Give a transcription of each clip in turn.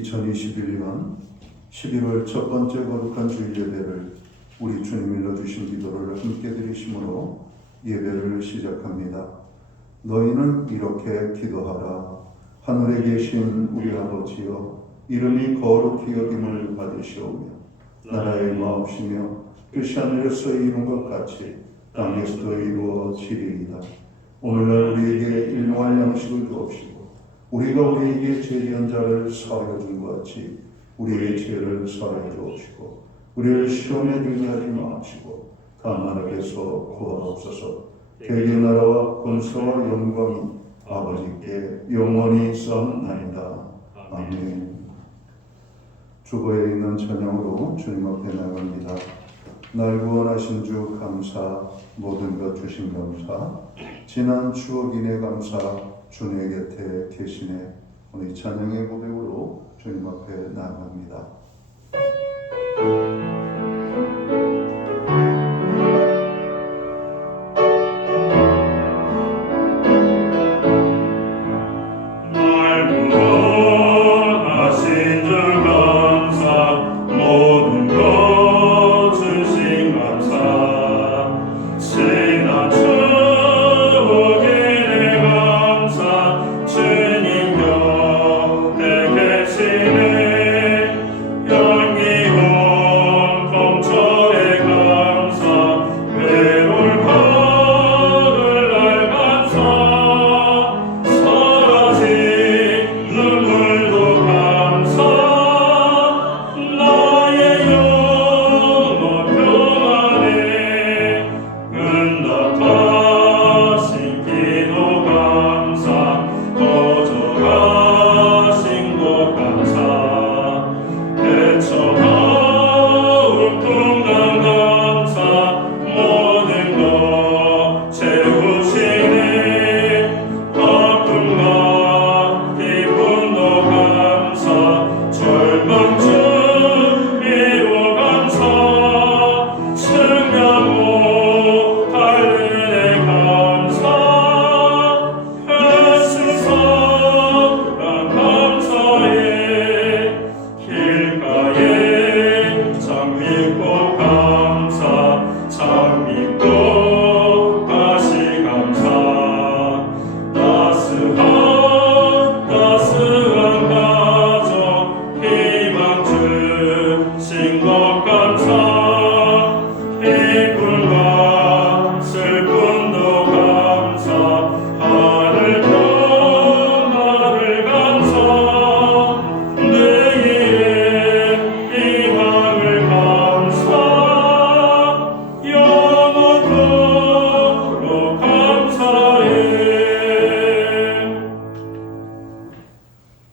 2021년 11월 첫 번째 거룩한 주일 예배를 우리 주님 일러주신 기도를 함께 드리심으로 예배를 시작합니다. 너희는 이렇게 기도하라. 하늘에 계신 우리 아버지여, 이름이 거룩히 여김을 받으시오며 나라의 마옵시며 뜻이 하늘에서 이룬 것 같이 땅에서도 이루어지리이다. 오늘날 우리에게 일용할 양식을 주옵시고 우리가 우리에게 죄지은 자를 사하여 준 것 같이 우리의 죄를 사하여 주옵시고 우리를 시험에 들게 하지 마시고 다만 앞에서 구하옵소서. 대개 나라와 권세와 영광이 아버지께 영원히 있사옵나이다. 아멘. 주보에 있는 찬양으로 주님 앞에 나갑니다. 날 구원하신 주 감사, 모든 것 주신 감사, 지난 추억 인해 감사, 주님 곁에 계시네. 오늘 이 찬양의 고백으로 주님 앞에 나갑니다.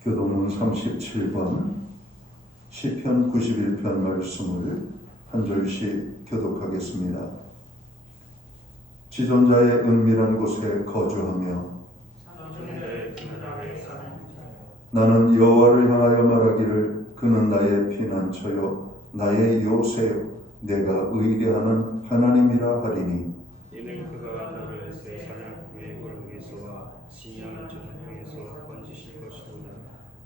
교도문 37번 시편 91편 말씀을 한 절씩 교독하겠습니다. 지존자의 은밀한 곳에 거주하며 나는 여호와를 향하여 말하기를 그는 나의 피난처요 나의 요새요 내가 의뢰하는 하나님이라 하리니 이는 그가 너를 새 사냥꾼의 골목에서와 신령한 저주통에서 건지실 것이로다.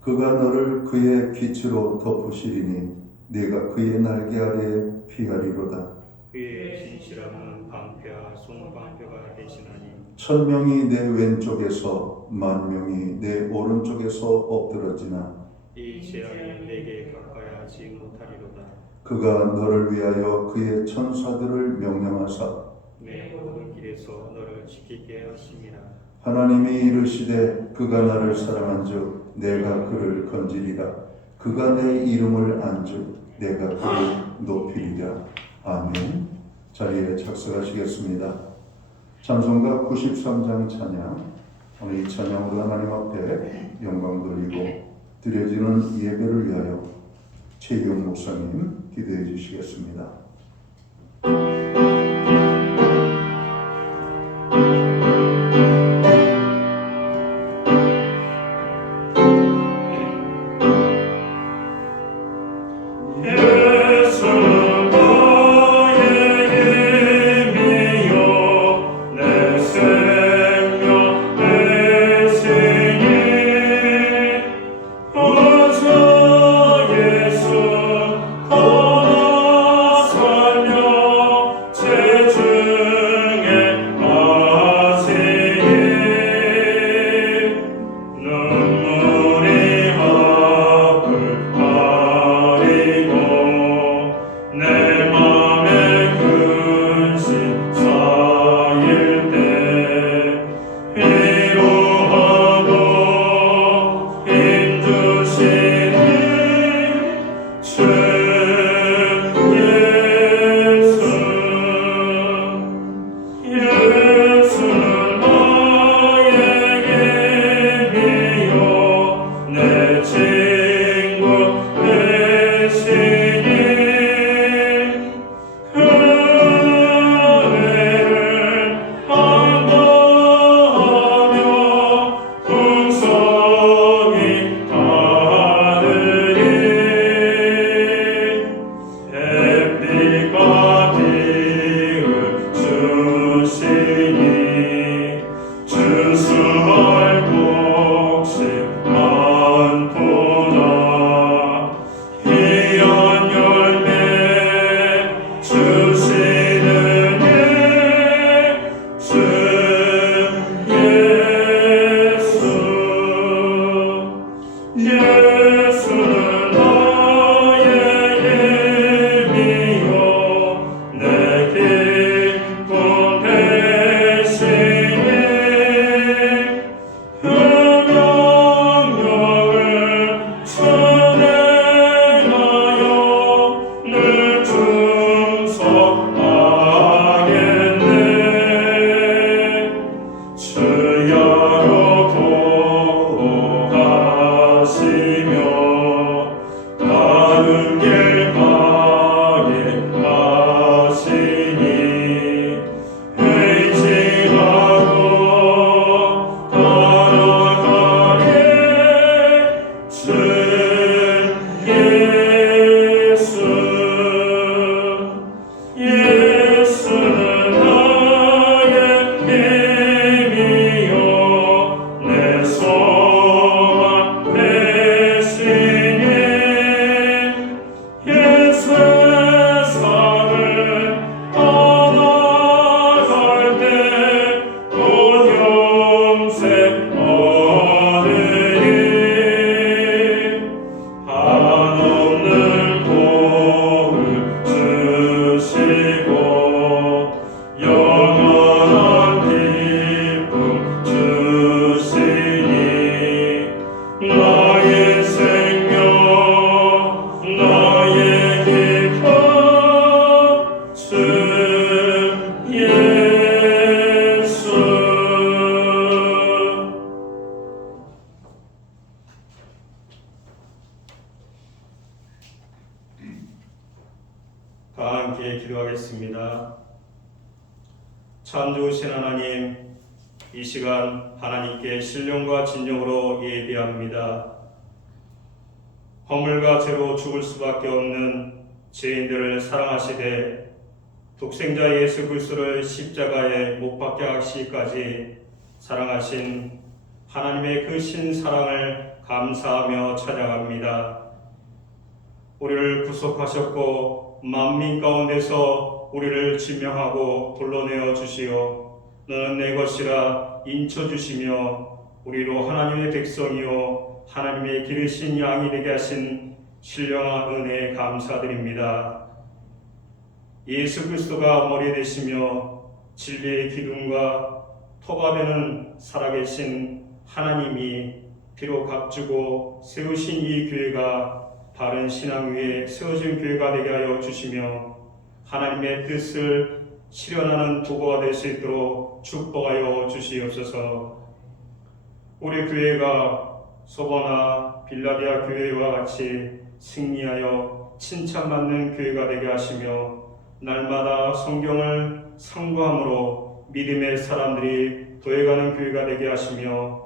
그가 너를 그의 빛으로 덮으시리니 네가 그의 날개 아래에 피하리로다. 그의 진실함은 방패와 손방패가 되시나니 1000명이 내 왼쪽에서 10,000명이 내 오른쪽에서 엎드러지나 이 재앙이 내게 가까이하지 못하리로다. 그가 너를 위하여 그의 천사들을 명령하사 내 모든 길에서 너를 지키게 하심이라. 하나님이 이르시되 그가 나를 사랑한즉 내가 그를 건지리라. 그가 내 이름을 안즉 내가 그를 높이리라. 아멘. 자리에 착석하시겠습니다. 찬송가 93장 찬양. 오늘 이 찬양으로 하나님 앞에 영광 돌리고 드려지는 예배를 위하여 최희용 목사님 기도해 주시겠습니다. Oh 다 함께 기도하겠습니다. 참 좋으신 하나님, 이 시간 하나님께 신령과 진정으로 예배합니다. 허물과 죄로 죽을 수밖에 없는 죄인들을 사랑하시되 독생자 예수 그리스도를 십자가에 못 박게 하시기까지 사랑하신 하나님의 그 신사랑을 감사하며 찬양합니다. 우리를 구속하셨고 만민 가운데서 우리를 지명하고 불러내어 주시어 너는 내 것이라 인쳐주시며 우리로 하나님의 백성이요 하나님의 기르신 양이 되게 하신 신령한 은혜에 감사드립니다. 예수 그리스도가 머리 되시며 진리의 기둥과 터가 되는 살아계신 하나님이 피로 값주고 세우신 이 교회가 바른 신앙 위에 세워진 교회가 되게 하여 주시며 하나님의 뜻을 실현하는 도구가 될 수 있도록 축복하여 주시옵소서. 우리 교회가 소버나 빌라디아 교회와 같이 승리하여 칭찬받는 교회가 되게 하시며 날마다 성경을 상고함으로 믿음의 사람들이 도해가는 교회가 되게 하시며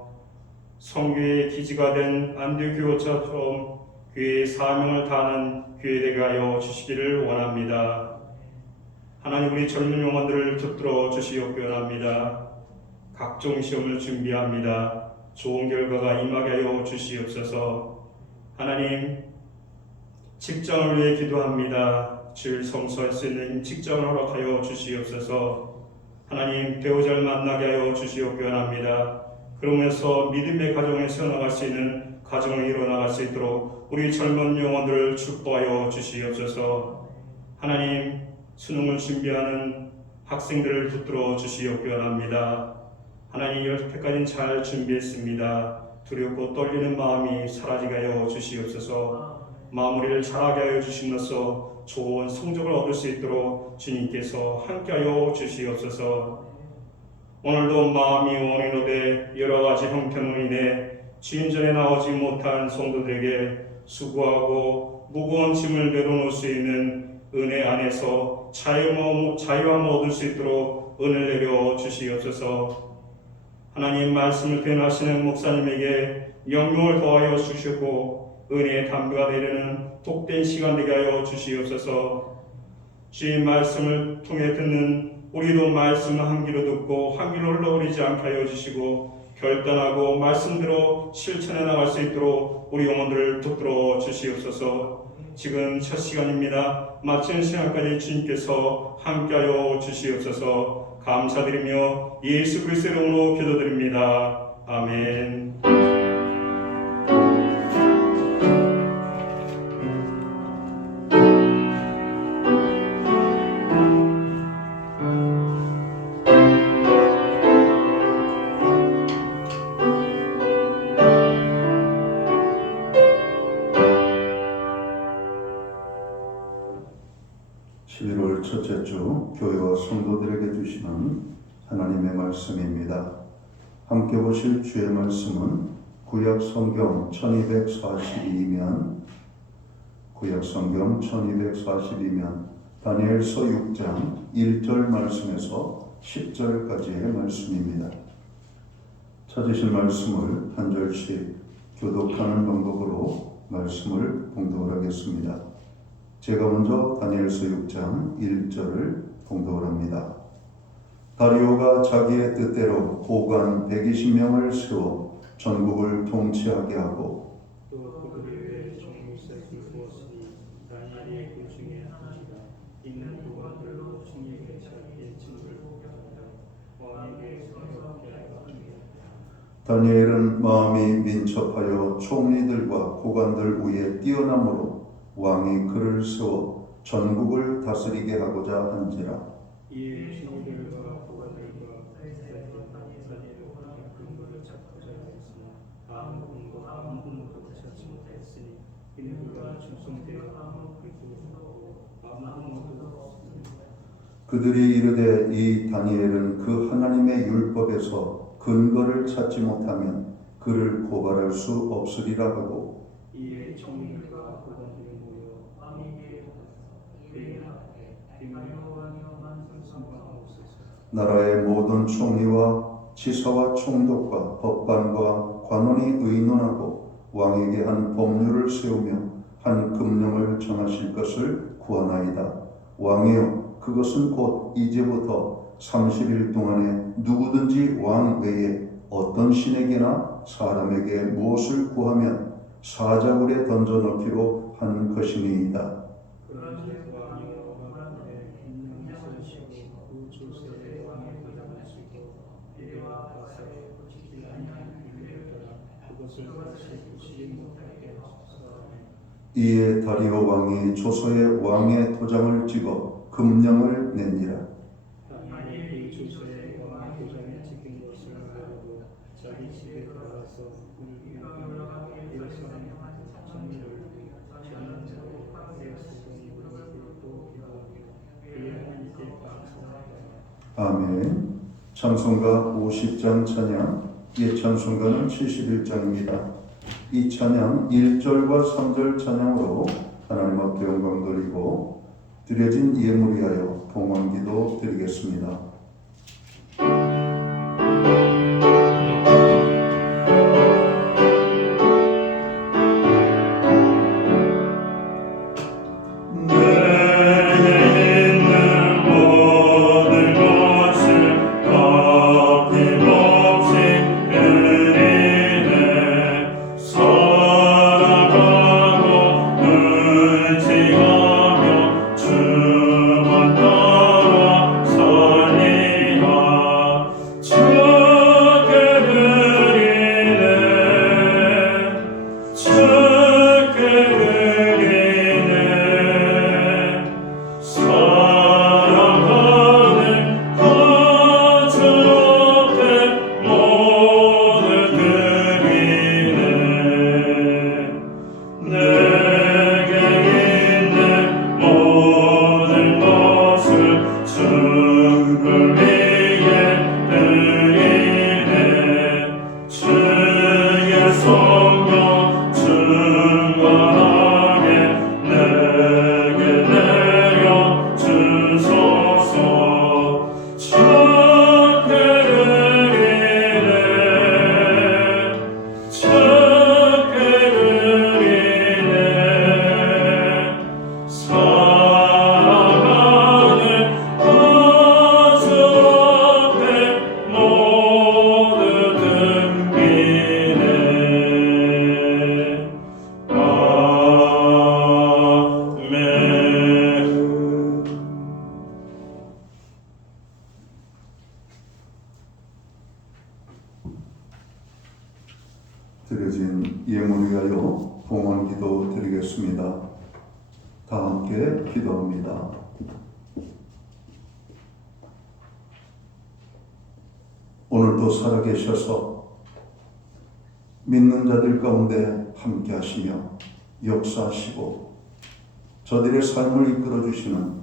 성교의 기지가 된 안디옥교회처럼 교회의 사명을 다하는 교회 되게 하여 주시기를 원합니다. 하나님, 우리 젊은 영혼들을 붙들어 주시옵기 원합니다. 각종 시험을 준비합니다. 좋은 결과가 임하게 하여 주시옵소서. 하나님, 직장을 위해 기도합니다. 주일 성수할 수 있는 직장을 허락하여 주시옵소서. 하나님, 배우자를 만나게 하여 주시옵기 원합니다. 그러면서 믿음의 가정에 세워나갈 수 있는 가정을 이뤄나갈 수 있도록 우리 젊은 영혼들을 축복하여 주시옵소서. 하나님, 수능을 준비하는 학생들을 붙들어 주시옵기 원합니다. 하나님, 여태까지는 잘 준비했습니다. 두렵고 떨리는 마음이 사라지게 하여 주시옵소서. 마무리를 잘하게 하여 주시면서 좋은 성적을 얻을 수 있도록 주님께서 함께하여 주시옵소서. 오늘도 마음이 원인으로 돼 여러 가지 형편으로 인해 주인전에 나오지 못한 성도들에게 수고하고 무거운 짐을 내려놓을 수 있는 은혜 안에서 자유함을 얻을 수 있도록 은혜를 내려 주시옵소서. 하나님 말씀을 변하시는 목사님에게 영용을 더하여 주시고 은혜의 담대가 되려는 복된 시간 되게 하여 주시옵소서. 주의 말씀을 통해 듣는 우리도 말씀 한 귀로 듣고 한 귀로 흘러버리지 않게 하여 주시고 결단하고 말씀대로 실천해 나갈 수 있도록 우리 영혼들을 붙들어 주시옵소서. 지금 첫 시간입니다. 마치는 시간까지 주님께서 함께하여 주시옵소서. 감사드리며 예수 그리스도의 이름으로 기도드립니다. 아멘. 11월 첫째 주 교회와 성도들에게 주시는 하나님의 말씀입니다. 함께 보실 주의 말씀은 구약 성경 1242면 다니엘서 6장 1절 말씀에서 10절까지의 말씀입니다. 찾으신 말씀을 한 절씩 교독하는 방법으로 말씀을 봉독을 하겠습니다. 제가 먼저 다니엘서 6장 1절을 봉독을 합니다. 다리오가 자기의 뜻대로 고관 120명을 세워 전국을 통치하게 하고 또 그들의 외에 종무셋을 부었으니 다니엘이 그 중에 하나니라. 이는 고관들로 중에게 자기의 짐을 왕에게 손해받게 하였느니라. 다니엘은 마음이 민첩하여 총리들과 고관들 위에 뛰어남으로 왕이 그를 세워 전국을 다스리게 하고자 한지라. 이에 총리들과 고관들과 다니엘을 근거를 찾고자 하였으나 아무도 찾지 못하였으니 이는 그가 충성되어 아무도 그들이 이르되 이 다니엘은 그 하나님의 율법에서 근거를 찾지 못하면 그를 고발할 수 없으리라 하고 이에 총리들과 고관들이 모여 왕에게 나라의 모든 총리와 지사와 총독과 법관과 관원이 의논하고 왕에게 한 법률을 세우며 한 금령을 정하실 것을 구하나이다. 왕이여, 그것은 곧 이제부터 30일 동안에 누구든지 왕 외에 어떤 신에게나 사람에게 무엇을 구하면 사자굴에 던져 넣기로 한 것이니이다. 이에 다리오 왕이 조서에 왕의 도장을 찍어 금령을 낸지라. 다니엘이 그 조서에 왕의 도장을 찍은 것을 알고 자기 집에 들어가서 일어서는 정리를 전원으로 하였으니 또 기도하며 그의 하나님께 감사하였다. 아멘. 찬송가 50장 찬양, 옛 찬송가는 71장입니다. 이 찬양 1절과 3절 찬양으로 하나님 앞에 영광 돌리고 드려진 예물 위하여 봉헌기도 드리겠습니다. 주의 손 봉헌 기도 드리겠습니다. 다 함께 기도합니다. 오늘도 살아계셔서 믿는 자들 가운데 함께 하시며 역사하시고 저들의 삶을 이끌어 주시는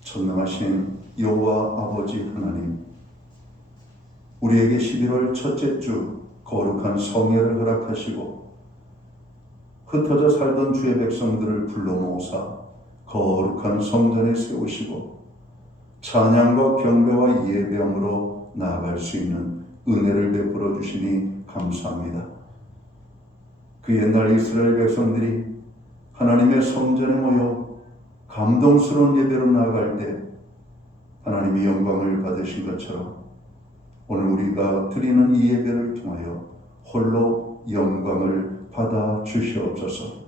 전능하신 여호와 아버지 하나님, 우리에게 11월 첫째 주 거룩한 성회를 허락하시고 흩어져 살던 주의 백성들을 불러 모으사 거룩한 성전에 세우시고 찬양과 경배와 예배함으로 나아갈 수 있는 은혜를 베풀어 주시니 감사합니다. 그 옛날 이스라엘 백성들이 하나님의 성전에 모여 감동스러운 예배로 나아갈 때 하나님이 영광을 받으신 것처럼 오늘 우리가 드리는 이 예배를 통하여 홀로 영광을 받아 주시옵소서.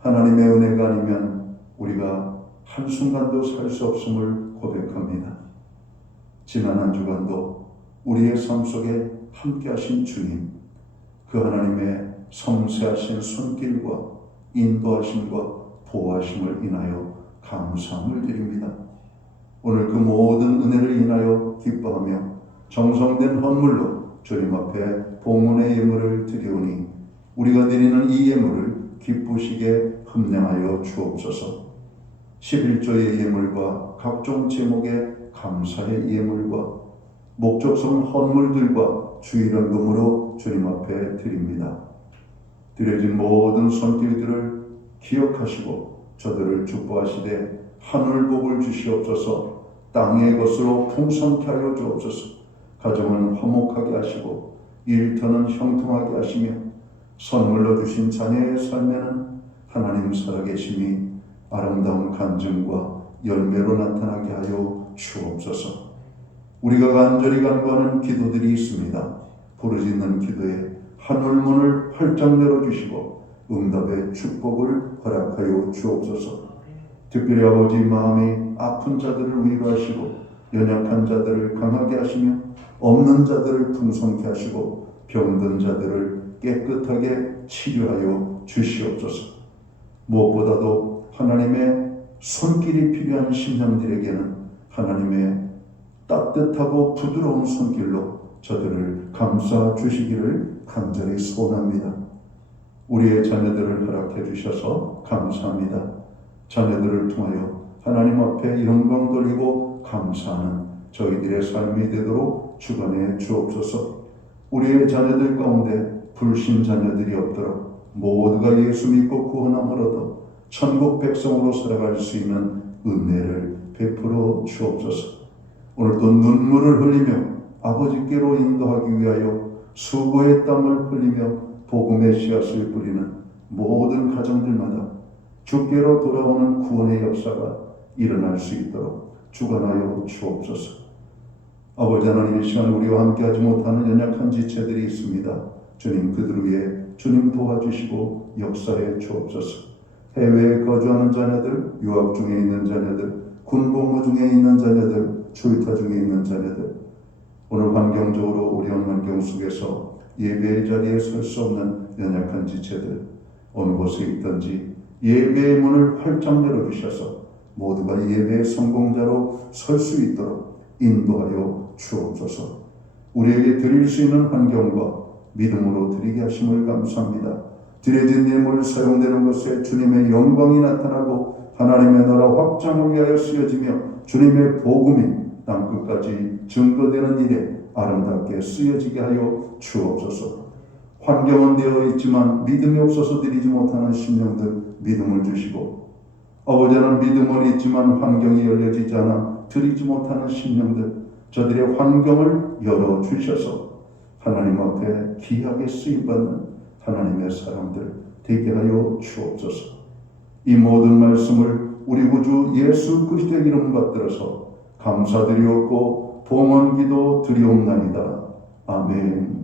하나님의 은혜가 아니면 우리가 한순간도 살 수 없음을 고백합니다. 지난 한 주간도 우리의 삶 속에 함께 하신 주님, 그 하나님의 섬세하신 손길과 인도하심과 보호하심을 인하여 감사함을 드립니다. 오늘 그 모든 은혜를 인하여 기뻐하며 정성된 헌물로 주님 앞에 봉헌의 예물을 드리오니 우리가 드리는 이 예물을 기쁘시게 흠량하여 주옵소서. 11조의 예물과 각종 제목의 감사의 예물과 목적성 헌물들과 주일헌금으로 주님 앞에 드립니다. 드려진 모든 손길들을 기억하시고 저들을 축복하시되 하늘 복을 주시옵소서. 땅의 것으로 풍성케 하여 주옵소서. 가정은 화목하게 하시고 일터는 형통하게 하시며 선물로 주신 자녀의 삶에는 하나님 살아계심이 아름다운 간증과 열매로 나타나게 하여 주옵소서. 우리가 간절히 간구하는 기도들이 있습니다. 부르짖는 기도에 하늘문을 활짝 열어주시고 응답의 축복을 허락하여 주옵소서. 특별히 아버지 마음이 아픈 자들을 위로하시고 연약한 자들을 강하게 하시며 없는 자들을 풍성케 하시고 병든 자들을 깨끗하게 치료하여 주시옵소서. 무엇보다도 하나님의 손길이 필요한 심령들에게는 하나님의 따뜻하고 부드러운 손길로 저들을 감싸 주시기를 간절히 소원합니다. 우리의 자녀들을 허락해 주셔서 감사합니다. 자녀들을 통하여 하나님 앞에 영광 돌리고 감사하는 저희들의 삶이 되도록 주관해 주옵소서. 우리의 자녀들 가운데 불신 자녀들이 없도록 모두가 예수 믿고 구원함을 얻어 천국 백성으로 살아갈 수 있는 은혜를 베풀어 주옵소서. 오늘도 눈물을 흘리며 아버지께로 인도하기 위하여 수고의 땀을 흘리며 복음의 씨앗을 뿌리는 모든 가정들마다 주께로 돌아오는 구원의 역사가 일어날 수 있도록 주관하여 주옵소서. 아버지 하나님, 이 시간 우리와 함께하지 못하는 연약한 지체들이 있습니다. 주님, 그들 위해 주님 도와주시고 역사해 주옵소서. 해외에 거주하는 자녀들, 유학 중에 있는 자녀들, 군복무 중에 있는 자녀들, 출타 중에 있는 자녀들, 오늘 환경적으로 어려운 환경 속에서 예배의 자리에 설 수 없는 연약한 지체들, 어느 곳에 있든지 예배의 문을 활짝 열어주셔서 모두가 예배의 성공자로 설 수 있도록 인도하여 주옵소서. 우리에게 드릴 수 있는 환경과 믿음으로 드리게 하심을 감사합니다. 드려진 예물 사용되는 것에 주님의 영광이 나타나고 하나님의 나라 확장을 위하여 쓰여지며 주님의 복음이 땅끝까지 증거되는 일에 아름답게 쓰여지게 하여 주옵소서. 환경은 되어 있지만 믿음이 없어서 드리지 못하는 심령들 믿음을 주시고, 아버지는 믿음은 있지만 환경이 열려지지 않아 드리지 못하는 심령들, 저들의 환경을 열어주셔서 하나님 앞에 귀하게 쓰임받는 하나님의 사람들 되게 하여 주옵소서. 이 모든 말씀을 우리 구주 예수 그리스도의 이름 받들어서 감사드리옵고 봉헌기도 드리옵나이다. 아멘.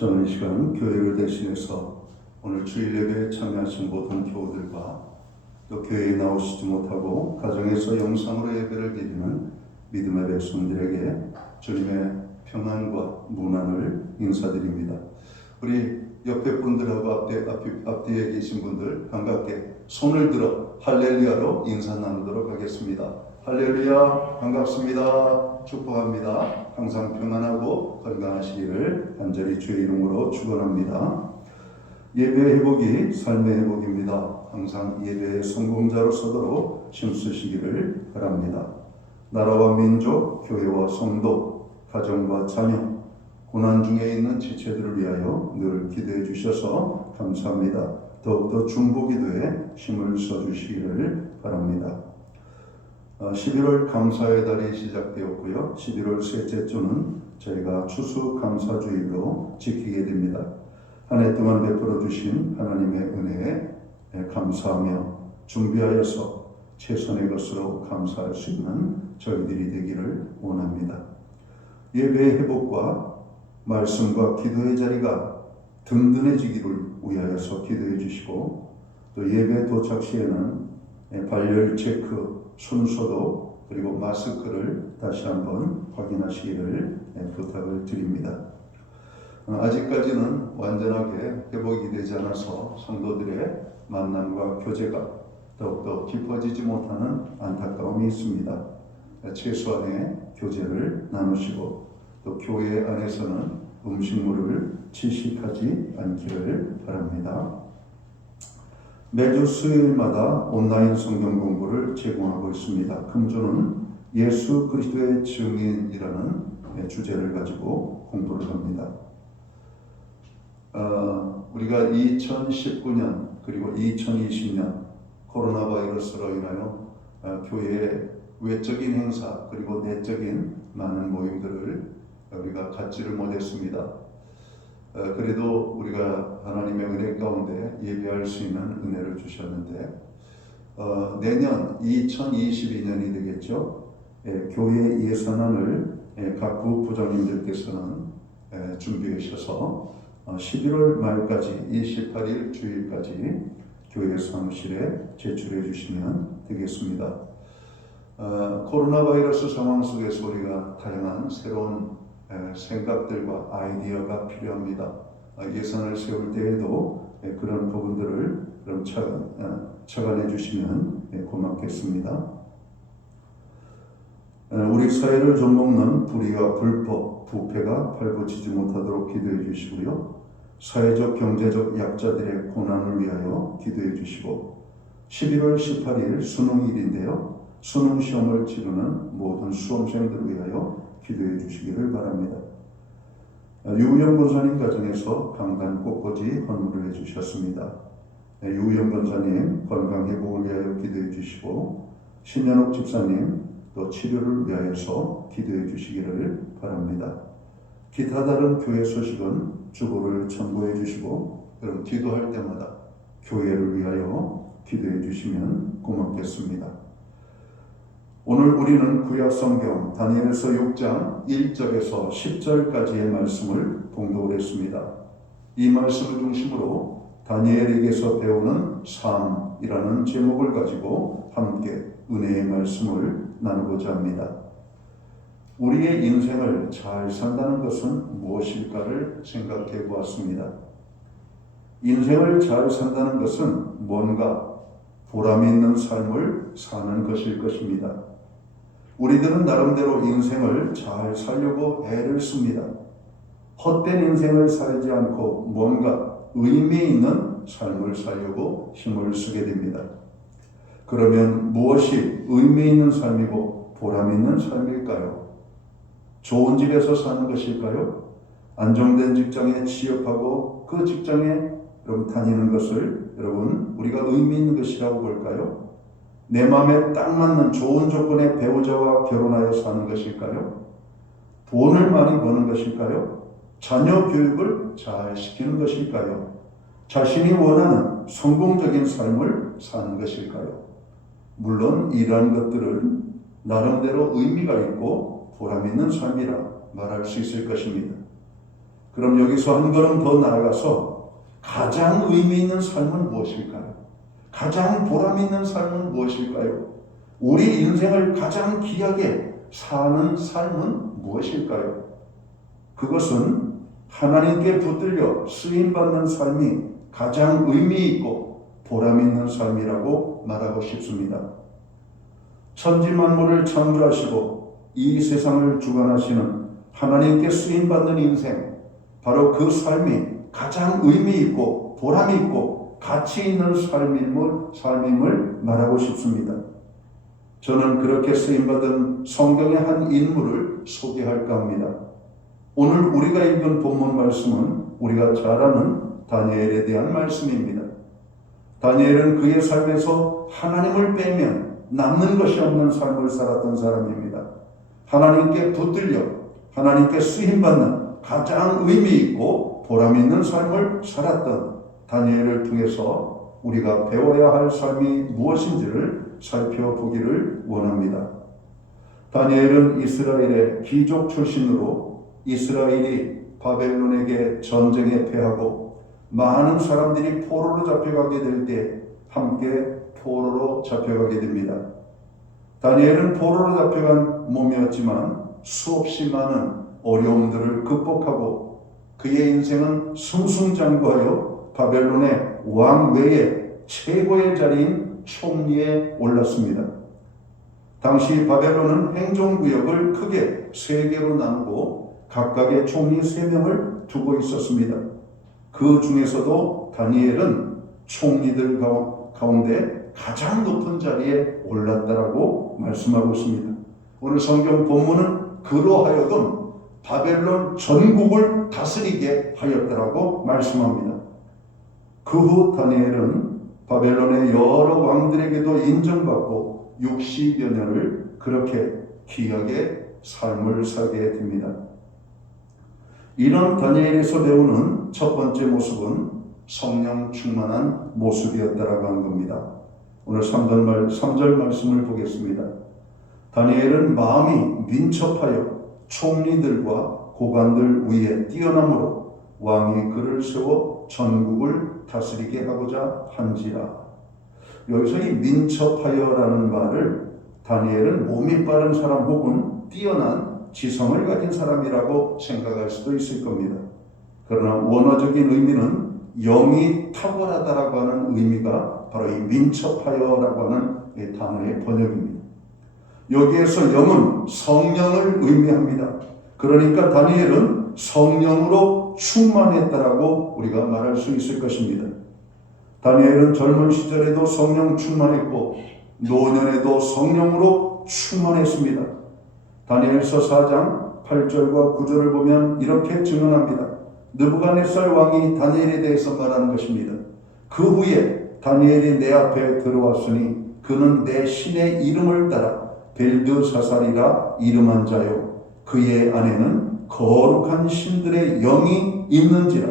저는 이 시간 교회를 대신해서 오늘 주일 예배에 참여하신 모든 교우들과 또 교회에 나오시지 못하고 가정에서 영상으로 예배를 드리는 믿음의 백성들에게 주님의 평안과 문안을 인사드립니다. 우리 옆에 분들하고 앞뒤에 계신 분들 반갑게 손을 들어 할렐루야로 인사 나누도록 하겠습니다. 할렐루야, 반갑습니다. 축복합니다. 항상 평안하고 건강하시기를 간절히 주의 이름으로 축원합니다. 예배 회복이 삶의 회복입니다. 항상 예배의 성공자로 서도록 힘쓰시기를 바랍니다. 나라와 민족, 교회와 성도, 가정과 자녀, 고난 중에 있는 지체들을 위하여 늘 기도해 주셔서 감사합니다. 더욱더 중보기도에 힘을 써주시기를 바랍니다. 11월 감사의 달이 시작되었고요. 11월 셋째 주는 저희가 추수감사주일로 지키게 됩니다. 한 해 동안 베풀어 주신 하나님의 은혜에 감사하며 준비하여서 최선의 것으로 감사할 수 있는 저희들이 되기를 원합니다. 예배의 회복과 말씀과 기도의 자리가 든든해지기를 위하여서 기도해 주시고, 또 예배 도착 시에는 발열 체크, 손소독 그리고 마스크를 다시 한번 확인하시기를 부탁을 드립니다. 아직까지는 완전하게 회복이 되지 않아서 성도들의 만남과 교제가 더욱더 깊어지지 못하는 안타까움이 있습니다. 최소한의 교제를 나누시고 또 교회 안에서는 음식물을 질식하지 않기를 바랍니다. 매주 수요일마다 온라인 성경 공부를 제공하고 있습니다. 금주는 예수 그리스도의 증인이라는 주제를 가지고 공부를 합니다. 우리가 2019년 그리고 2020년 코로나 바이러스로 인하여 교회의 외적인 행사 그리고 내적인 많은 모임들을 우리가 갖지를 못했습니다. 그래도 우리가 하나님의 은혜 가운데 예배할 수 있는 은혜를 주셨는데, 내년 2022년이 되겠죠. 교회 예산안을 각 부부장님들께서는 준비하셔서 11월 말까지 28일 주일까지 교회 사무실에 제출해 주시면 되겠습니다. 코로나 바이러스 상황 속에서 우리가 다양한 새로운 생각들과 아이디어가 필요합니다. 예산을 세울 때에도 그런 부분들을 좀 차관해 주시면 고맙겠습니다. 우리 사회를 좀먹는 불의와 불법, 부패가 발붙이지 못하도록 기도해 주시고요. 사회적, 경제적 약자들의 고난을 위하여 기도해 주시고, 11월 18일 수능일인데요. 수능 시험을 치르는 모든 수험생들을 위하여 기도해 주시기를 바랍니다. 유우영 권사님 가정에서 강단 꽃꽂이 헌물을 해주셨습니다. 유우영 권사님 건강 회복을 위하여 기도해 주시고, 신현옥 집사님 또 치료를 위하여서 기도해 주시기를 바랍니다. 기타 다른 교회 소식은 주보를 첨부해 주시고, 그럼 기도할 때마다 교회를 위하여 기도해 주시면 고맙겠습니다. 오늘 우리는 구약 성경 다니엘서 6장 1절에서 10절까지의 말씀을 봉독을 했습니다. 이 말씀을 중심으로 다니엘에게서 배우는 삶이라는 제목을 가지고 함께 은혜의 말씀을 나누고자 합니다. 우리의 인생을 잘 산다는 것은 무엇일까를 생각해 보았습니다. 인생을 잘 산다는 것은 뭔가 보람 있는 삶을 사는 것일 것입니다. 우리들은 나름대로 인생을 잘 살려고 애를 씁니다. 헛된 인생을 살지 않고 뭔가 의미 있는 삶을 살려고 힘을 쓰게 됩니다. 그러면 무엇이 의미 있는 삶이고 보람 있는 삶일까요? 좋은 집에서 사는 것일까요? 안정된 직장에 취업하고 그 직장에 다니는 것을 여러분 우리가 의미 있는 것이라고 볼까요? 내 마음에 딱 맞는 좋은 조건의 배우자와 결혼하여 사는 것일까요? 돈을 많이 버는 것일까요? 자녀 교육을 잘 시키는 것일까요? 자신이 원하는 성공적인 삶을 사는 것일까요? 물론 이러한 것들은 나름대로 의미가 있고 보람 있는 삶이라 말할 수 있을 것입니다. 그럼 여기서 한 걸음 더 나아가서 가장 의미 있는 삶은 무엇일까요? 가장 보람 있는 삶은 무엇일까요? 우리 인생을 가장 귀하게 사는 삶은 무엇일까요? 그것은 하나님께 붙들려 쓰임받는 삶이 가장 의미 있고 보람 있는 삶이라고 말하고 싶습니다. 천지 만물을 창조하시고 이 세상을 주관하시는 하나님께 쓰임받는 인생, 바로 그 삶이 가장 의미 있고 보람 있고 가치 있는 삶임을 말하고 싶습니다. 저는 그렇게 쓰임받은 성경의 한 인물을 소개할까 합니다. 오늘 우리가 읽은 본문 말씀은 우리가 잘 아는 다니엘에 대한 말씀입니다. 다니엘은 그의 삶에서 하나님을 빼면 남는 것이 없는 삶을 살았던 사람입니다. 하나님께 붙들려 하나님께 쓰임받는 가장 의미 있고 보람 있는 삶을 살았던 다니엘을 통해서 우리가 배워야 할 삶이 무엇인지를 살펴보기를 원합니다. 다니엘은 이스라엘의 귀족 출신으로 이스라엘이 바벨론에게 전쟁에 패하고 많은 사람들이 포로로 잡혀가게 될 때 함께 포로로 잡혀가게 됩니다. 다니엘은 포로로 잡혀간 몸이었지만 수없이 많은 어려움들을 극복하고 그의 인생은 승승장구하여 바벨론의 왕 외에 최고의 자리인 총리에 올랐습니다. 당시 바벨론은 행정구역을 크게 3개로 나누고 각각의 총리 3명을 두고 있었습니다. 그 중에서도 다니엘은 총리들 가운데 가장 높은 자리에 올랐다라고 말씀하고 있습니다. 오늘 성경 본문은 그로 하여금 바벨론 전국을 다스리게 하였다라고 말씀합니다. 그 후 다니엘은 바벨론의 여러 왕들에게도 인정받고 60여 년을 그렇게 귀하게 삶을 살게 됩니다. 이런 다니엘에서 배우는 첫 번째 모습은 성령 충만한 모습이었다라고 한 겁니다. 오늘 3절 말씀을 보겠습니다. 다니엘은 마음이 민첩하여 총리들과 고관들 위에 뛰어남으로 왕이 그를 세워 전국을 다스리게 하고자 한지라. 여기서 이 민첩하여라는 말을 다니엘은 몸이 빠른 사람 혹은 뛰어난 지성을 가진 사람이라고 생각할 수도 있을 겁니다. 그러나 원어적인 의미는 영이 탁월하다라고 하는 의미가 바로 이 민첩하여라고 하는 이 단어의 번역입니다. 여기에서 영은 성령을 의미합니다. 그러니까 다니엘은 성령으로 충만했다라고 우리가 말할 수 있을 것입니다. 다니엘은 젊은 시절에도 성령 충만했고 노년에도 성령으로 충만했습니다. 다니엘서 4장 8절과 9절을 보면 이렇게 증언합니다. 느부갓네살 왕이 다니엘에 대해서 말하는 것입니다. 그 후에 다니엘이 내 앞에 들어왔으니 그는 내 신의 이름을 따라 벨드사살이라 이름한 자요 그의 안에는 거룩한 신들의 영이 있는지라.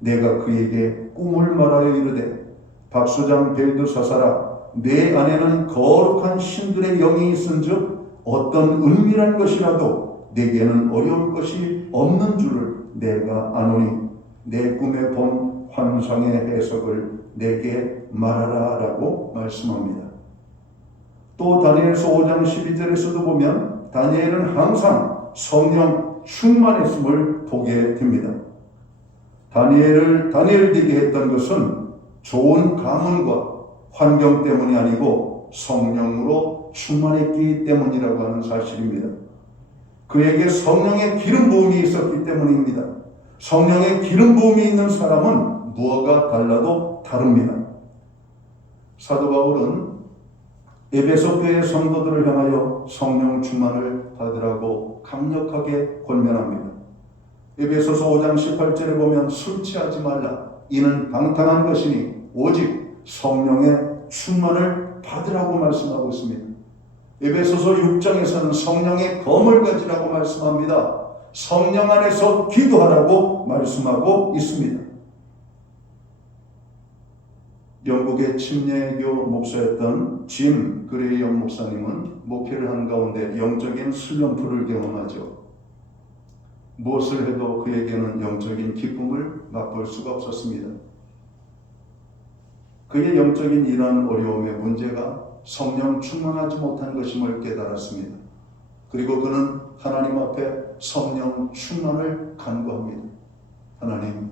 내가 그에게 꿈을 말하여 이르되 박수장 벨드사살아, 내 안에는 거룩한 신들의 영이 있은즉 어떤 은밀한 것이라도 내게는 어려울 것이 없는 줄을 내가 아노니 내 꿈에 본 환상의 해석을 내게 말하라 라고 말씀합니다. 또 다니엘서 5장 12절에서도 보면 다니엘은 항상 성령 충만했음을 보게 됩니다. 다니엘 되게 했던 것은 좋은 가문과 환경 때문이 아니고 성령으로 충만했기 때문이라고 하는 사실입니다. 그에게 성령의 기름 부음이 있었기 때문입니다. 성령의 기름 부음이 있는 사람은 무엇과 달라도 다릅니다. 사도 바울은 에베소 교회 성도들을 향하여 성령 충만을 받으라고 강력하게 권면합니다. 에베소서 5장 18절에 보면 술 취하지 말라. 이는 방탕한 것이니 오직 성령의 충만을 받으라고 말씀하고 있습니다. 에베소서 6장에서는 성령의 검을 가지라고 말씀합니다. 성령 안에서 기도하라고 말씀하고 있습니다. 영국의 침례교 목사였던 짐 그레이엄 목사님은 목회를 한 가운데 영적인 슬럼프를 경험하죠. 무엇을 해도 그에게는 영적인 기쁨을 맛볼 수가 없었습니다. 그의 영적인 이러한 어려움의 문제가 성령 충만하지 못한 것임을 깨달았습니다. 그리고 그는 하나님 앞에 성령 충만을 간구합니다. 하나님,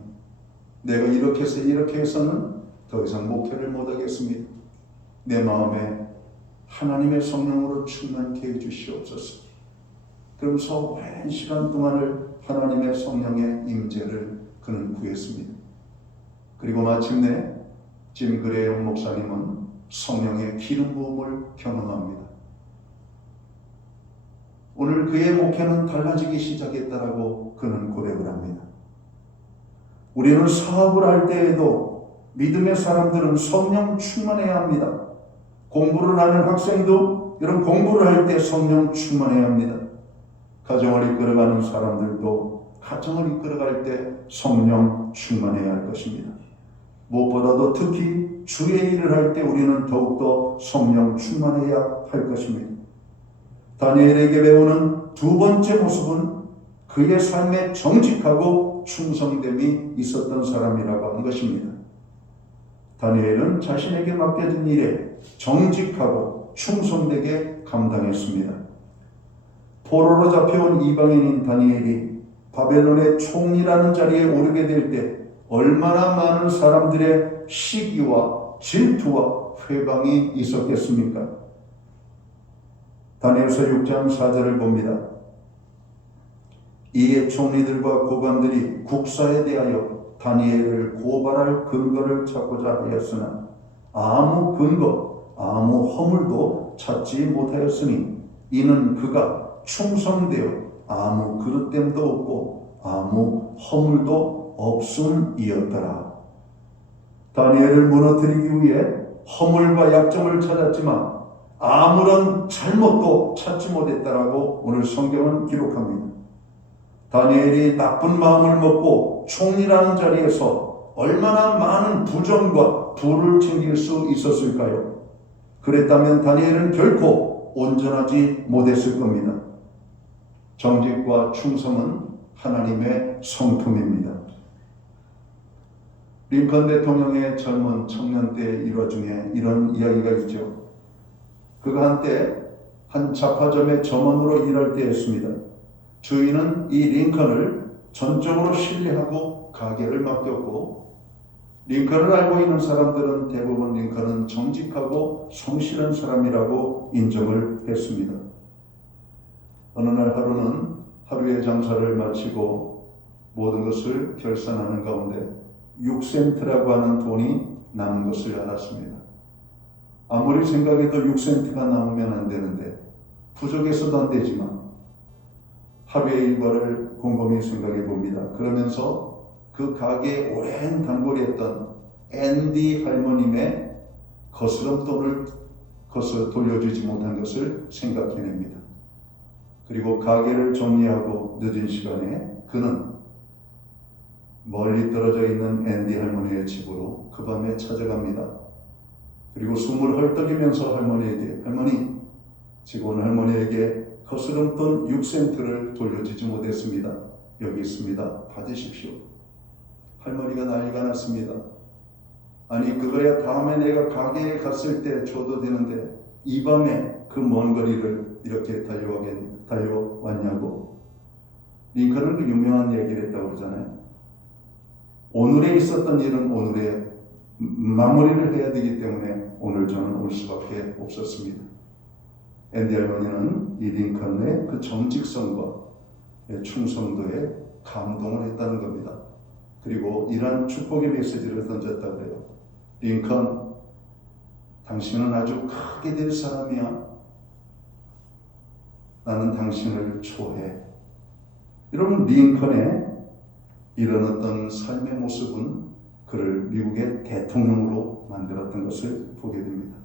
내가 이렇게 해서는 더 이상 목회를 못하겠습니다. 내 마음에 하나님의 성령으로 충만케 해주시옵소서. 그러면서 오랜 시간 동안을 하나님의 성령의 임재를 그는 구했습니다. 그리고 마침내 짐 그레이엄 목사님은 성령의 기름 부음을 경험합니다. 오늘 그의 목회는 달라지기 시작했다라고 그는 고백을 합니다. 우리는 사업을 할 때에도 믿음의 사람들은 성령 충만해야 합니다. 공부를 하는 학생도 이런 공부를 할 때 성령 충만해야 합니다. 가정을 이끌어가는 사람들도 가정을 이끌어갈 때 성령 충만해야 할 것입니다. 무엇보다도 특히 주의 일을 할 때 우리는 더욱더 성령 충만해야 할 것입니다. 다니엘에게 배우는 두 번째 모습은 그의 삶에 정직하고 충성됨이 있었던 사람이라고 하는 것입니다. 다니엘은 자신에게 맡겨진 일에 정직하고 충성되게 감당했습니다. 포로로 잡혀온 이방인인 다니엘이 바벨론의 총리라는 자리에 오르게 될 때 얼마나 많은 사람들의 시기와 질투와 회방이 있었겠습니까? 다니엘서 6장 4절을 봅니다. 이에 총리들과 고관들이 국사에 대하여 다니엘을 고발할 근거를 찾고자 하였으나 아무 근거, 아무 허물도 찾지 못하였으니 이는 그가 충성되어 아무 그릇됨도 없고 아무 허물도 없음이었더라. 다니엘을 무너뜨리기 위해 허물과 약점을 찾았지만 아무런 잘못도 찾지 못했다라고 오늘 성경은 기록합니다. 다니엘이 나쁜 마음을 먹고 총리라는 자리에서 얼마나 많은 부정과 부를 챙길 수 있었을까요? 그랬다면 다니엘은 결코 온전하지 못했을 겁니다. 정직과 충성은 하나님의 성품입니다. 링컨 대통령의 젊은 청년 때 일화 중에 이런 이야기가 있죠. 그가 한때 한 잡화점의 점원으로 일할 때였습니다. 주인은 이 링컨을 전적으로 신뢰하고 가게를 맡겼고, 링컨을 알고 있는 사람들은 대부분 링컨은 정직하고 성실한 사람이라고 인정을 했습니다. 어느 날 하루의 장사를 마치고 모든 것을 결산하는 가운데 6센트라고 하는 돈이 남은 것을 알았습니다. 아무리 생각해도 6센트가 남으면 안 되는데, 부족해서도 안 되지만 하루의 일과를 곰곰이 생각해 봅니다. 그러면서 그 가게에 오랜 단골이었던 앤디 할머님의 거스름돈을 돌려주지 못한 것을 생각해냅니다. 그리고 가게를 정리하고 늦은 시간에 그는 멀리 떨어져 있는 앤디 할머니의 집으로 그 밤에 찾아갑니다. 그리고 숨을 헐떡이면서 할머니에게, 할머니, 지금 할머니에게 거스름돈 6센트를 돌려주지 못했습니다. 여기 있습니다. 받으십시오. 할머니가 난리가 났습니다. 아니, 그거야 다음에 내가 가게에 갔을 때 줘도 되는데 이 밤에 그 먼 거리를 이렇게 달려왔냐고. 링컨은 그 유명한 얘기를 했다고 그러잖아요. 오늘에 있었던 일은 오늘에 마무리를 해야 되기 때문에 오늘 저는 올 수밖에 없었습니다. 앤디 할머니는 이 링컨의 그 정직성과 충성도에 감동을 했다는 겁니다. 그리고 이러한 축복의 메시지를 던졌다고 그래요. 링컨, 당신은 아주 크게 될 사람이야. 나는 당신을 초해. 여러분, 링컨의 이런 어떤 삶의 모습은 그를 미국의 대통령으로 만들었던 것을 보게 됩니다.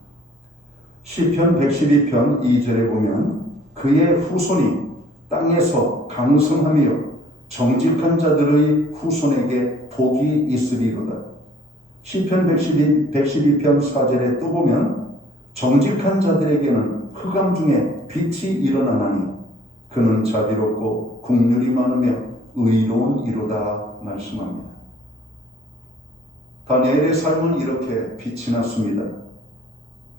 시편 112편 2절에 보면 그의 후손이 땅에서 강성하며 정직한 자들의 후손에게 복이 있으리로다. 시편 112편 4절에 또 보면 정직한 자들에게는 흑암 중에 빛이 일어나나니 그는 자비롭고 긍휼이 많으며 의로운 이로다 말씀합니다. 다니엘의 삶은 이렇게 빛이 났습니다.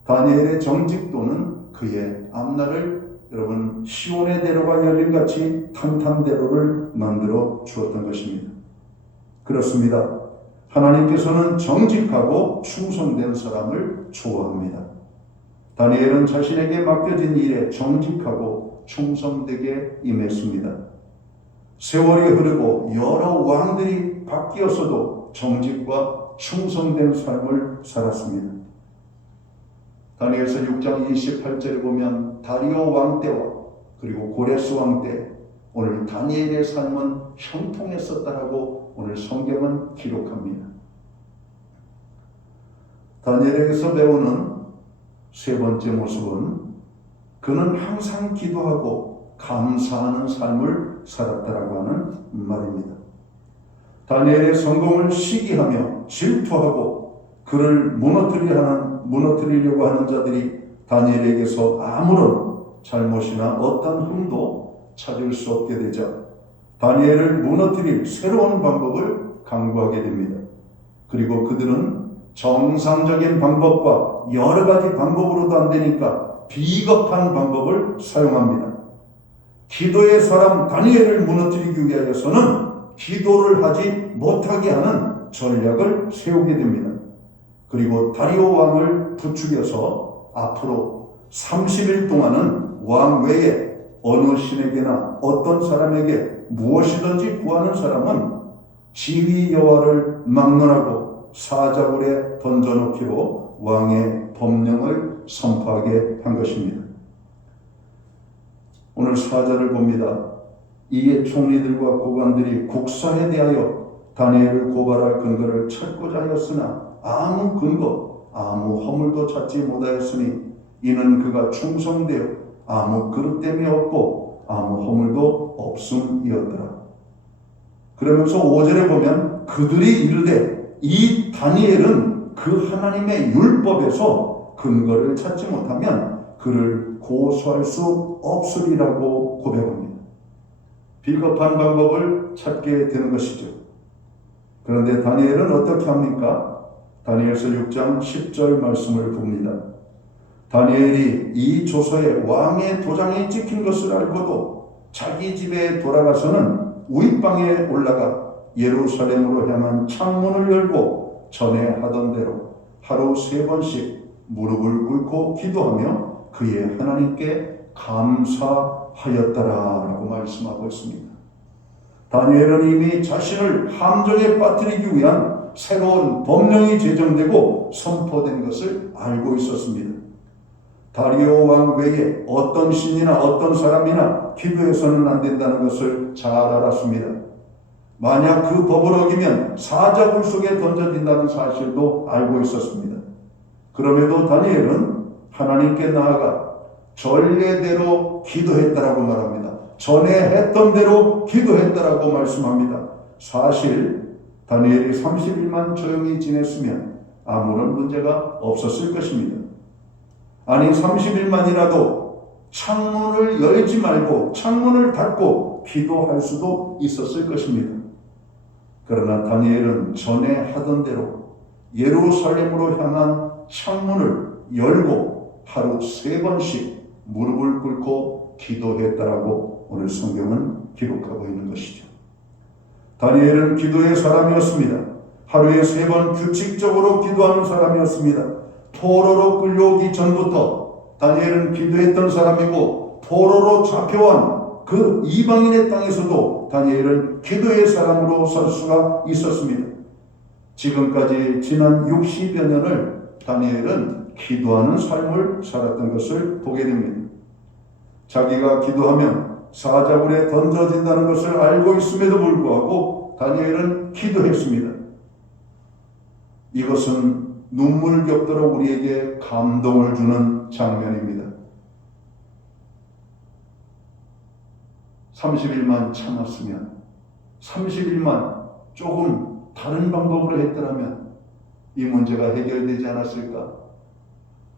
다니엘의 정직도는 그의 앞날을 여러분 시온의 대로가 열림같이 탄탄대로를 만들어 주었던 것입니다. 그렇습니다. 하나님께서는 정직하고 충성된 사람을 좋아합니다. 다니엘은 자신에게 맡겨진 일에 정직하고 충성되게 임했습니다. 세월이 흐르고 여러 왕들이 바뀌었어도 정직과 충성된 삶을 살았습니다. 다니엘서 6장 28절에 보면 다리오 왕 때와 그리고 고레스 왕 때 오늘 다니엘의 삶은 형통했었다라고 오늘 성경은 기록합니다. 다니엘에게서 배우는 세 번째 모습은 그는 항상 기도하고 감사하는 삶을 살았다라고 하는 말입니다. 다니엘의 성공을 시기하며 질투하고 그를 무너뜨리려고 하는 자들이 다니엘에게서 아무런 잘못이나 어떤 흠도 찾을 수 없게 되자 다니엘을 무너뜨릴 새로운 방법을 강구하게 됩니다. 그리고 그들은 정상적인 방법과 여러 가지 방법으로도 안 되니까 비겁한 방법을 사용합니다. 기도의 사람 다니엘을 무너뜨리기 위하여서는 기도를 하지 못하게 하는 전략을 세우게 됩니다. 그리고 다리오 왕을 부추겨서 앞으로 30일 동안은 왕 외에 어느 신에게나 어떤 사람에게 무엇이든지 구하는 사람은 지휘 여호와를 막론하고 사자굴에 던져놓기로 왕의 법령을 선포하게 한 것입니다. 오늘 사절을 봅니다. 이에 총리들과 고관들이 국사에 대하여 다니엘을 고발할 근거를 찾고자 하였으나 아무 근거, 아무 허물도 찾지 못하였으니 이는 그가 충성되어 아무 그릇됨이 없고 아무 허물도 없음이었더라. 그러면서 5절에 보면 그들이 이르되 이 다니엘은 그 하나님의 율법에서 근거를 찾지 못하면 그를 고소할 수 없으리라고 고백합니다. 비겁한 방법을 찾게 되는 것이죠. 그런데 다니엘은 어떻게 합니까? 다니엘서 6장 10절 말씀을 봅니다. 다니엘이 이 조서에 왕의 도장이 찍힌 것을 알고도 자기 집에 돌아가서는 우윗방에 올라가 예루살렘으로 향한 창문을 열고 전에 하던 대로 하루 3번씩 무릎을 꿇고 기도하며 그의 하나님께 감사하였다라고 말씀하고 있습니다. 다니엘은 이미 자신을 함정에 빠뜨리기 위한 새로운 법령이 제정되고 선포된 것을 알고 있었습니다. 다리오 왕 외에 어떤 신이나 어떤 사람이나 기도해서는 안 된다는 것을 잘 알았습니다. 만약 그 법을 어기면 사자굴 속에 던져진다는 사실도 알고 있었습니다. 그럼에도 다니엘은 하나님께 나아가 전례대로 기도했다라고 말합니다. 전에 했던 대로 기도했다라고 말씀합니다. 사실 다니엘이 30일만 조용히 지냈으면 아무런 문제가 없었을 것입니다. 아니 30일만이라도 창문을 열지 말고 창문을 닫고 기도할 수도 있었을 것입니다. 그러나 다니엘은 전에 하던 대로 예루살렘으로 향한 창문을 열고 하루 3번씩 무릎을 꿇고 기도했다라고 오늘 성경은 기록하고 있는 것이죠. 다니엘은 기도의 사람이었습니다. 하루에 3번 규칙적으로 기도하는 사람이었습니다. 포로로 끌려오기 전부터 다니엘은 기도했던 사람이고 포로로 잡혀온 그 이방인의 땅에서도 다니엘은 기도의 사람으로 설 수가 있었습니다. 지금까지 지난 60여 년을 다니엘은 기도하는 삶을 살았던 것을 보게 됩니다. 자기가 기도하면 사자굴에 던져진다는 것을 알고 있음에도 불구하고 다니엘은 기도했습니다. 이것은 눈물 겹도록 우리에게 감동을 주는 장면입니다. 30일만 참았으면 30일만 조금 다른 방법으로 했더라면 이 문제가 해결되지 않았을까?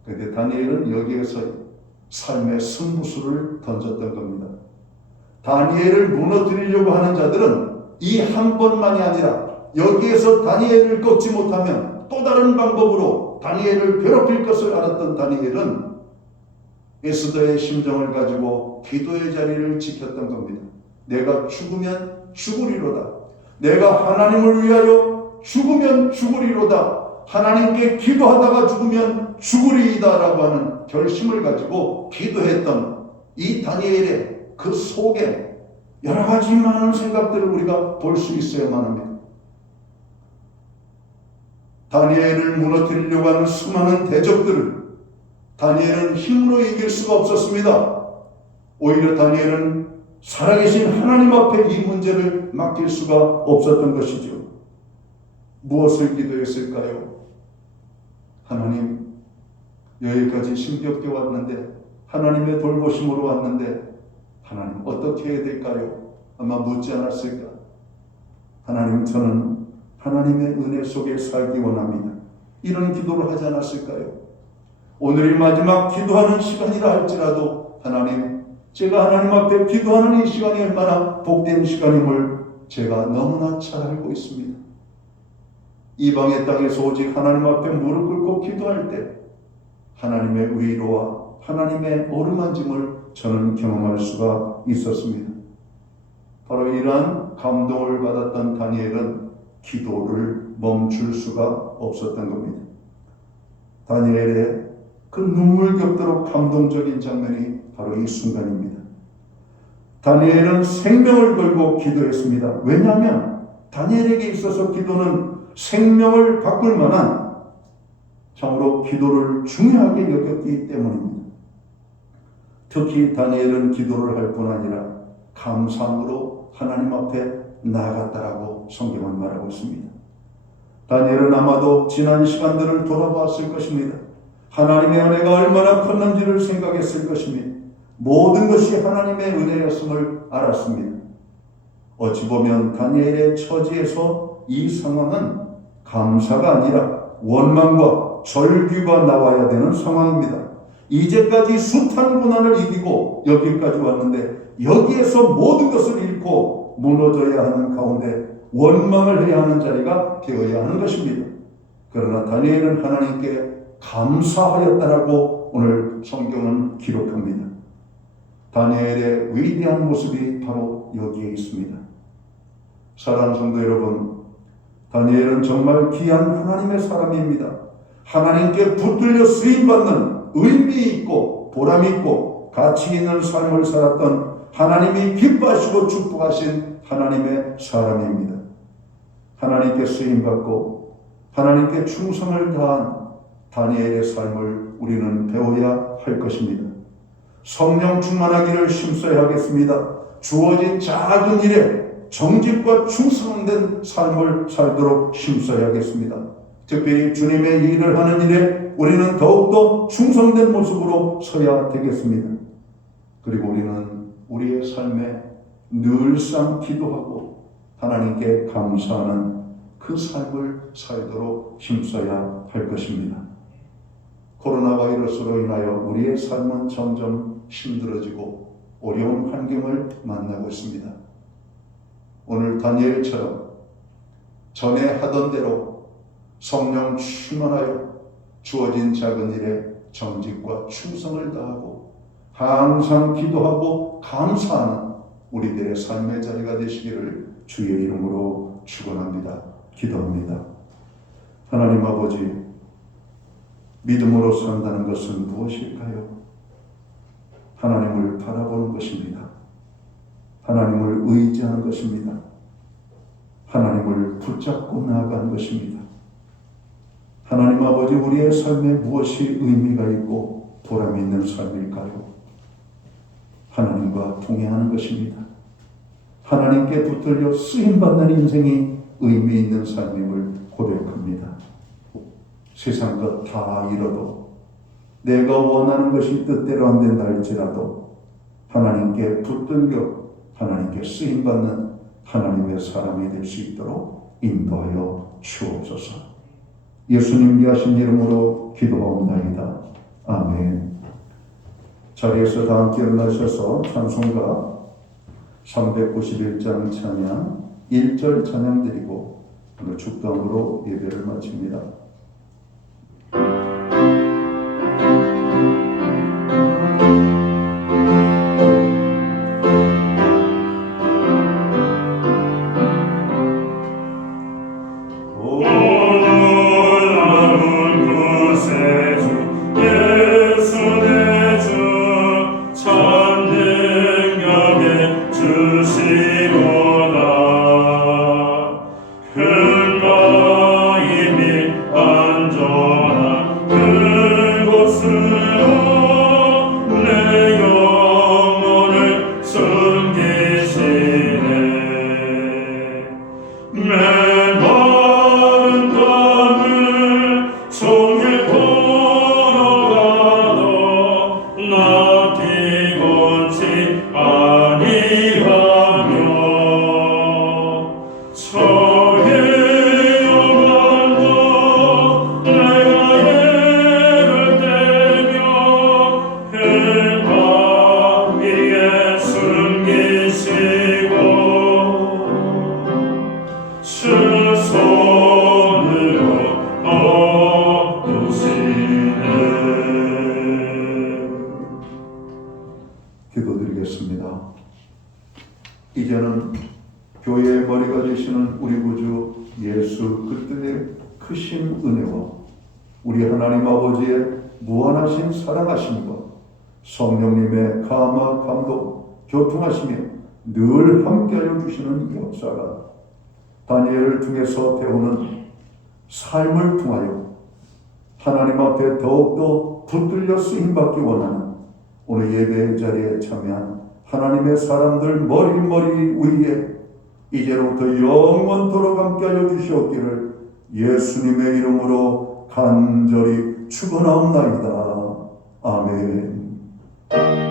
그런데 다니엘은 여기에서 삶의 승부수를 던졌던 겁니다. 다니엘을 무너뜨리려고 하는 자들은 이 한 번만이 아니라 여기에서 다니엘을 꺾지 못하면 또 다른 방법으로 다니엘을 괴롭힐 것을 알았던 다니엘은 에스더의 심정을 가지고 기도의 자리를 지켰던 겁니다. 내가 죽으면 죽으리로다. 내가 하나님을 위하여 죽으면 죽으리로다. 하나님께 기도하다가 죽으면 죽으리이다 라고 하는 결심을 가지고 기도했던 이 다니엘의 그 속에 여러 가지 많은 생각들을 우리가 볼 수 있어야만 합니다. 다니엘을 무너뜨리려고 하는 수많은 대적들을 다니엘은 힘으로 이길 수가 없었습니다. 오히려 다니엘은 살아계신 하나님 앞에 이 문제를 맡길 수가 없었던 것이죠. 무엇을 기도했을까요? 하나님, 여기까지 힘겹게 왔는데, 하나님의 돌보심으로 왔는데 하나님 어떻게 해야 될까요? 아마 묻지 않았을까? 하나님, 저는 하나님의 은혜 속에 살기 원합니다. 이런 기도를 하지 않았을까요? 오늘이 마지막 기도하는 시간이라 할지라도 하나님, 제가 하나님 앞에 기도하는 이 시간이 얼마나 복된 시간임을 제가 너무나 잘 알고 있습니다. 이방의 땅에서 오직 하나님 앞에 무릎 꿇고 기도할 때 하나님의 위로와 하나님의 어루만짐을 저는 경험할 수가 있었습니다. 바로 이러한 감동을 받았던 다니엘은 기도를 멈출 수가 없었던 겁니다. 다니엘의 그 눈물 겹도록 감동적인 장면이 바로 이 순간입니다. 다니엘은 생명을 걸고 기도했습니다. 왜냐하면 다니엘에게 있어서 기도는 생명을 바꿀 만한 참으로 기도를 중요하게 여겼기 때문입니다. 특히 다니엘은 기도를 할 뿐 아니라 감상으로 하나님 앞에 나아갔다라고 성경은 말하고 있습니다. 다니엘은 아마도 지난 시간들을 돌아보았을 것입니다. 하나님의 은혜가 얼마나 컸는지를 생각했을 것입니다. 모든 것이 하나님의 은혜였음을 알았습니다. 어찌 보면 다니엘의 처지에서 이 상황은 감사가 아니라 원망과 절규가 나와야 되는 상황입니다. 이제까지 숱한 고난을 이기고 여기까지 왔는데 여기에서 모든 것을 잃고 무너져야 하는 가운데 원망을 해야 하는 자리가 되어야 하는 것입니다. 그러나 다니엘은 하나님께 감사하였다라고 오늘 성경은 기록합니다. 다니엘의 위대한 모습이 바로 여기에 있습니다. 사랑하는 성도 여러분, 다니엘은 정말 귀한 하나님의 사람입니다. 하나님께 붙들려 쓰임받는 의미 있고 보람 있고 가치 있는 삶을 살았던 하나님이 기뻐하시고 축복하신 하나님의 사람입니다. 하나님께 쓰임받고 하나님께 충성을 다한 다니엘의 삶을 우리는 배워야 할 것입니다. 성령 충만하기를 힘써야 하겠습니다. 주어진 작은 일에 정직과 충성된 삶을 살도록 힘써야겠습니다. 특별히 주님의 일을 하는 일에 우리는 더욱더 충성된 모습으로 서야 되겠습니다. 그리고 우리는 우리의 삶에 늘상 기도하고 하나님께 감사하는 그 삶을 살도록 힘써야 할 것입니다. 코로나 바이러스로 인하여 우리의 삶은 점점 힘들어지고 어려운 환경을 만나고 있습니다. 오늘 다니엘처럼 전에 하던 대로 성령 충만하여 주어진 작은 일에 정직과 충성을 다하고 항상 기도하고 감사하는 우리들의 삶의 자리가 되시기를 주의 이름으로 축원합니다. 기도합니다. 하나님 아버지, 믿음으로 산다는 것은 무엇일까요? 하나님을 바라보는 것입니다. 하나님을 의지하는 것입니다. 하나님을 붙잡고 나아가는 것입니다. 하나님 아버지, 우리의 삶에 무엇이 의미가 있고 보람이 있는 삶일까요? 하나님과 동행하는 것입니다. 하나님께 붙들려 쓰임받는 인생이 의미 있는 삶임을 고백합니다. 세상 것 다 잃어도 내가 원하는 것이 뜻대로 안 된다 할지라도 하나님께 붙들려 하나님께 쓰임받는 하나님의 사람이 될 수 있도록 인도하여 주옵소서. 예수님 귀하신 이름으로 기도하옵나이다. 아멘. 자리에서 다 함께 일어나셔서 찬송가 391장 찬양 1절 찬양 드리고 오늘 축감으로 예배를 마칩니다. 기도드리겠습니다. 이제는 교회의 머리가 되시는 우리 구주 예수 그리스도의 크신 은혜와 우리 하나님 아버지의 무한하신 사랑하심과 성령님의 감화 감동 교통하심이 늘 함께하여 주시는 역사가 다니엘을 통해서 배우는 삶을 통하여 하나님 앞에 더욱더 붙들려 쓰임받기 원하는 오늘 예배의 자리에 참여한 하나님의 사람들 머리 위에 이제로부터 영원토록 함께하여 주시옵기를 예수님의 이름으로 간절히 축원하옵나이다. 아멘.